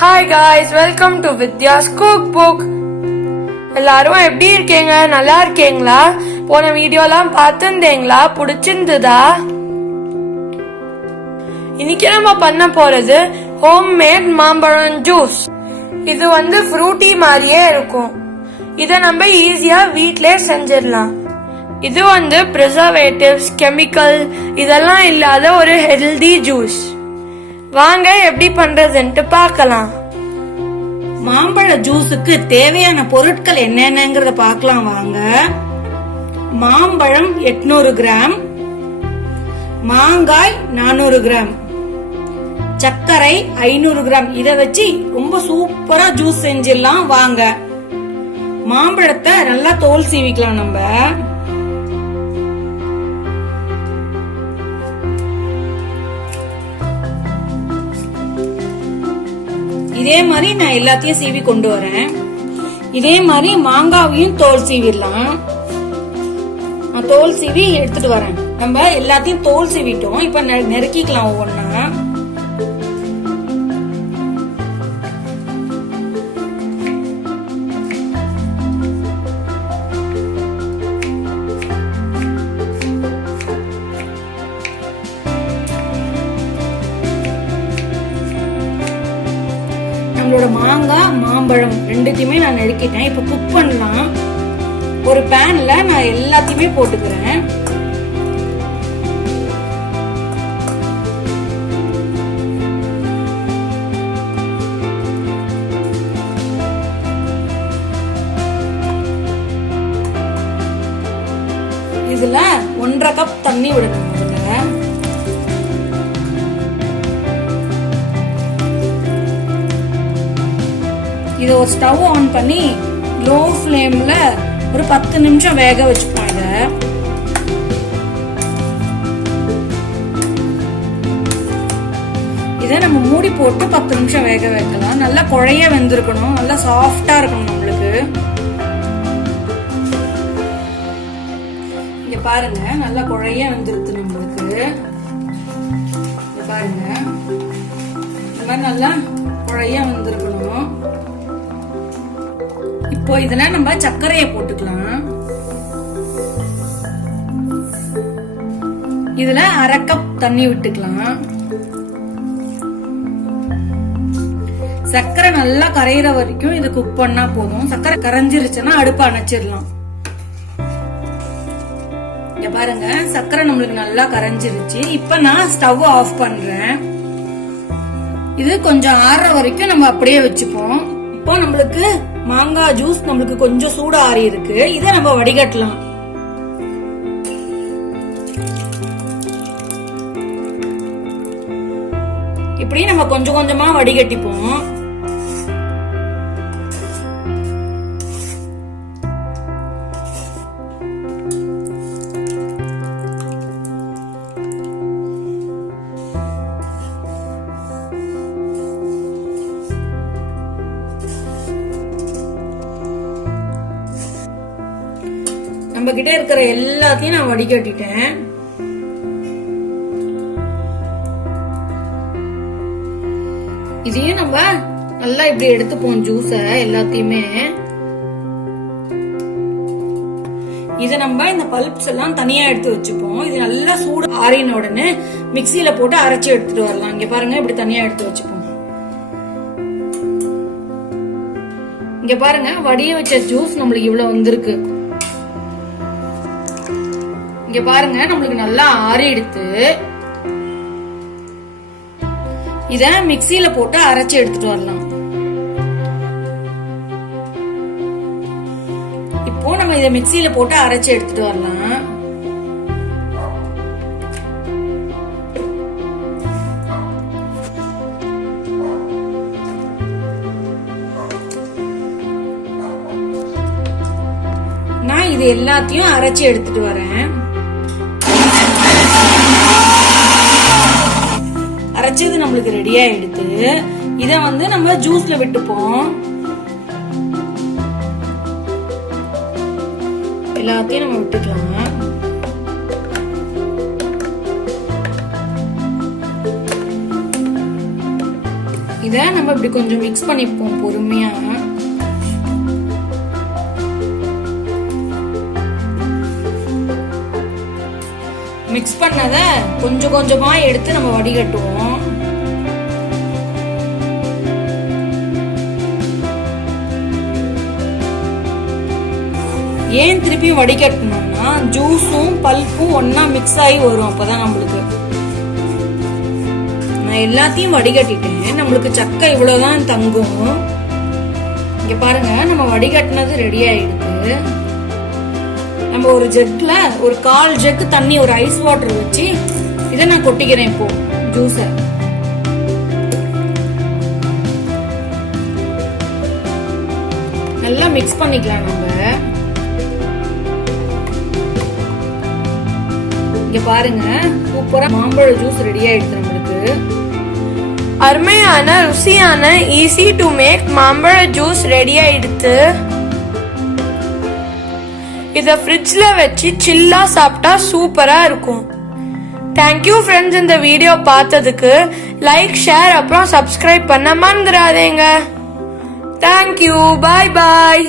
Hi guys, welcome to Vidya's cook book. எல்லாரும் எப்படி இருக்கீங்க? நல்லா இருக்கீங்களா? போன வீடியோலாம் பார்த்துருந்தீங்களா? பிடிச்சிருந்ததா? இன்னைக்கு நம்ம பண்ண போறது ஹோம் மேட் மாம்பழம் ஜூஸ். இது ஃப்ரூட்டி மாதிரியே இருக்கும். இதை நம்ம ஈஸியா வீட்லயே செஞ்சிடலாம். இது ப்ரிசர்வேட்டிவ்ஸ், கெமிக்கல் இதெல்லாம் இல்லாத ஒரு ஹெல்தி ஜூஸ். வாங்க எப்படி பண்றதுன்ட்டு பார்க்கலாம். மாம்பழ ஜூஸுக்கு தேவையான பொருட்கள் என்னென்னங்கறத பார்க்கலாம் வாங்க. மாம்பழம் 800 கிராம், மாங்காய் 400 கிராம், சர்க்கரை 500 கிராம். இத வச்சு ரொம்ப சூப்பரா ஜூஸ் செஞ்சிடலாம் வாங்க. மாம்பழத்தை நல்லா தோல் சீவிக்கலாம் நம்ம. இதே மாதிரி நான் எல்லாத்தையும் சீவி கொண்டு வரேன். இதே மாதிரி மாங்காவையும் தோல் சீவிடலாம். நான் தோல் சீவி எடுத்துட்டு வரேன். நம்ம எல்லாத்தையும் தோல் சீவிட்டோம். இப்ப நெருக்கிக்கலாம் ஒவ்வொன்னா. நம்மளோட மாங்காய் மாம்பழம் ரெண்டுத்தையுமே நான் நெருக்கிட்டேன். இப்ப குக் பண்ணலாம். ஒரு பேன்ல நான் எல்லாத்தையுமே போட்டுக்கிறேன். இதுல 1.5 கப் தண்ணி விடணும். இதை ஒரு ஸ்டவ் ஆன் பண்ணி லோ ஃப்ளேம்ல ஒரு 10 நிமிஷம் வேக வச்சுப்பாங்க. இதை நம்ம மூடி போட்டு 10 நிமிஷம் வேக வைக்கலாம். நல்லா குழைய வெந்திருக்கணும், நல்லா சாஃப்டா இருக்கணும் நம்மளுக்கு. இங்க பாருங்க, நல்லா குழைய வெந்திருக்கு நம்மளுக்கு. பாருங்க, இந்த மாதிரி நல்லா குழைய வெந்திருக்கணும். இப்போ இதுல நம்ம சர்க்கரையை போட்டுக்கலாம். இதுல 1/2 கப் தண்ணி விட்டுக்கலாம். சர்க்கரை நல்லா கரையிற வரைக்கும் இது குக் பண்ணா போதும். சர்க்கரை கரைஞ்சிருச்சுன்னா அடுப்பு அணைச்சிடலாம். இங்க பாருங்க, சர்க்கரை நம்மளுக்கு நல்லா கரைஞ்சிருச்சு. இப்ப நான் ஸ்டவ் ஆஃப் பண்றேன். இது கொஞ்சம் ஆறுற வரைக்கும் நம்ம அப்படியே வச்சுப்போம். இப்போ நம்மளுக்கு மாங்காய் ஜூஸ் நம்மளுக்கு கொஞ்சம் சூடு ஆறி இருக்கு. இதை நம்ம வடிகட்டலாம். இப்படி நம்ம கொஞ்சம் கொஞ்சமா வடிகட்டிப்போம். நம்ம கிட்ட இருக்கிற எல்லாத்தையும் நான் வடிகட்டிட்டேன். இதையும் நம்ம நல்லா இப்படி எடுத்துப்போம் ஜூஸ எல்லாத்தையுமே. இத நம்ம இந்த பல்ப்ஸ் எல்லாம் தனியா எடுத்து வச்சுப்போம். இது நல்லா சூடு ஆறின உடனே மிக்சியில போட்டு அரைச்சி எடுத்துட்டு வரலாம். இங்க பாருங்க, இப்படி தனியா எடுத்து வச்சுப்போம். இங்க பாருங்க, வடிய வச்ச ஜூஸ் நம்மளுக்கு இவ்வளவு வந்திருக்கு. இங்க பாருங்க, நம்மளுக்கு நல்லா ஆறி எடுத்து இத மிக்சியில போட்டு அரைச்சு எடுத்துட்டு வரலாம். இப்போ நம்ம இத மிக்சியில போட்டு அரைச்சு எடுத்துட்டு வரலாம். நான் இது எல்லாத்தையும் அரைச்சு எடுத்துட்டு வரேன். அரைச்சது நம்மளுக்கு ரெடியா எடுத்து இத நம்ம ஜூஸ்ல விட்டுப்போம். எல்லாத்தையும் நம்ம விட்டுக்கலாம். இத நம்ம இப்படி கொஞ்சம் மிக்ஸ் பண்ணிப்போம் பொறுமையா. மிக்ஸ் பண்ணத கொஞ்சம் கொஞ்சமா எடுத்து நம்ம வடிகட்டுவோம். ஏன் திருப்பி வடிகட்டணும்னா ஜூஸும் பல்ப்பும் ஒன்னா மிக்ஸ் ஆகி வரும். அப்பதான் நம்மளுக்கு நான் எல்லாத்தையும் வடிகட்டிட்டேன். நம்மளுக்கு சக்கை இவ்வளவுதான் தங்கும். இங்க பாருங்க, நம்ம வடிகட்டினது ரெடி ஆயிடுது. நம்ம ஒரு ஜெக்ல ஒரு 1/4 ஜெக் தண்ணி, ஒரு ஐஸ் வாட்டர் வச்சு இதை நான் கொட்டிக்கிறேன். இப்போ ஜூஸ நல்லா மிக்ஸ் பண்ணிக்கலாம். நம்ம இங்க பாருங்க, சூப்பரா மாம்பழ ஜூஸ் ரெடி ஆயிடுச்சு நம்மளுக்கு. அருமையான ருசியான ஈஸி டு மேக் மாம்பழ ஜூஸ் ரெடி ஆயிடுச்சு. இத ஃப்ரிட்ஜ்ல வச்சு சில்லா சாப்பிட்டா சூப்பரா இருக்கும். தேங்க்யூ ஃப்ரெண்ட்ஸ், இந்த வீடியோ பார்த்ததுக்கு. லைக், ஷேர் அப்புறம் சப்ஸ்கிரைப் பண்ண மறந்துடாதீங்க. தேங்க்யூ, பாய் பாய்.